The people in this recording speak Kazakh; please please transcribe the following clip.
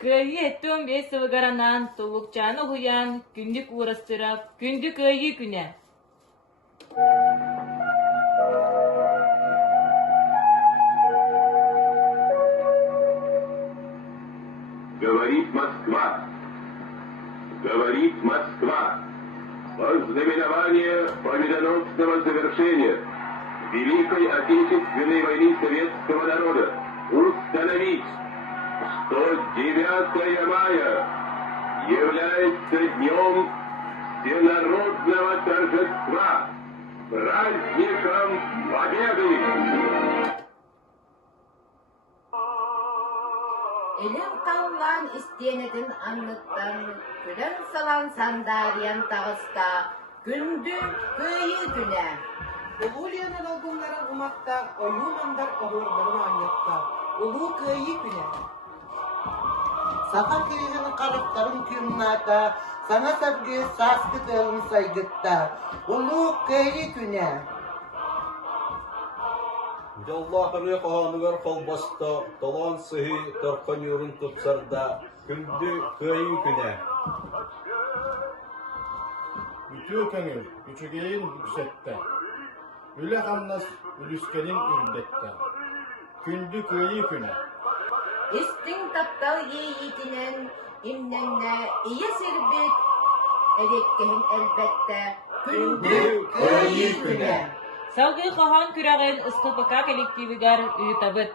Кыайыы эттен бес сывыгаранан Туллукчаана уьуйаан күндүк уурастырап, күндү Кыайыы күнэ. Говорит Москва. Говорит Москва. Вознаменование победоносного завершения Великой Отечественной войны советского народа установить, что 9 мая является днем всенародного торжества, праздником Победы. Elin kallan isteyenedin anlıktan, gülen salan sandariyan tağısta, gündü Kıayыы güne. Улууяанан олгунларын умакта, оюумандар оғырдарын аньякта. Улуу Кыайыы güne. Сақа күйігін қарықтарын күйімната, саңа сәбге састы тылын сайгытта. Улуу Кыайыы güne. Жаллахыры ардыларыгар колбаста, талан сыхи торқан юрын тупсарда, күнді Кыайыы күнә. Ütüö köngül, küçügeyin yüksette. Üle hamnas ülüskenin ürdette. Kündü Kıayыы күнэ. İstin taptal yiğitinen, imnenne iyi sirbit, elekkehin elbette, gündü Kıayыы güne. Салгы хоьоон күрәген ыстыпыка коллективигар ыытабыт.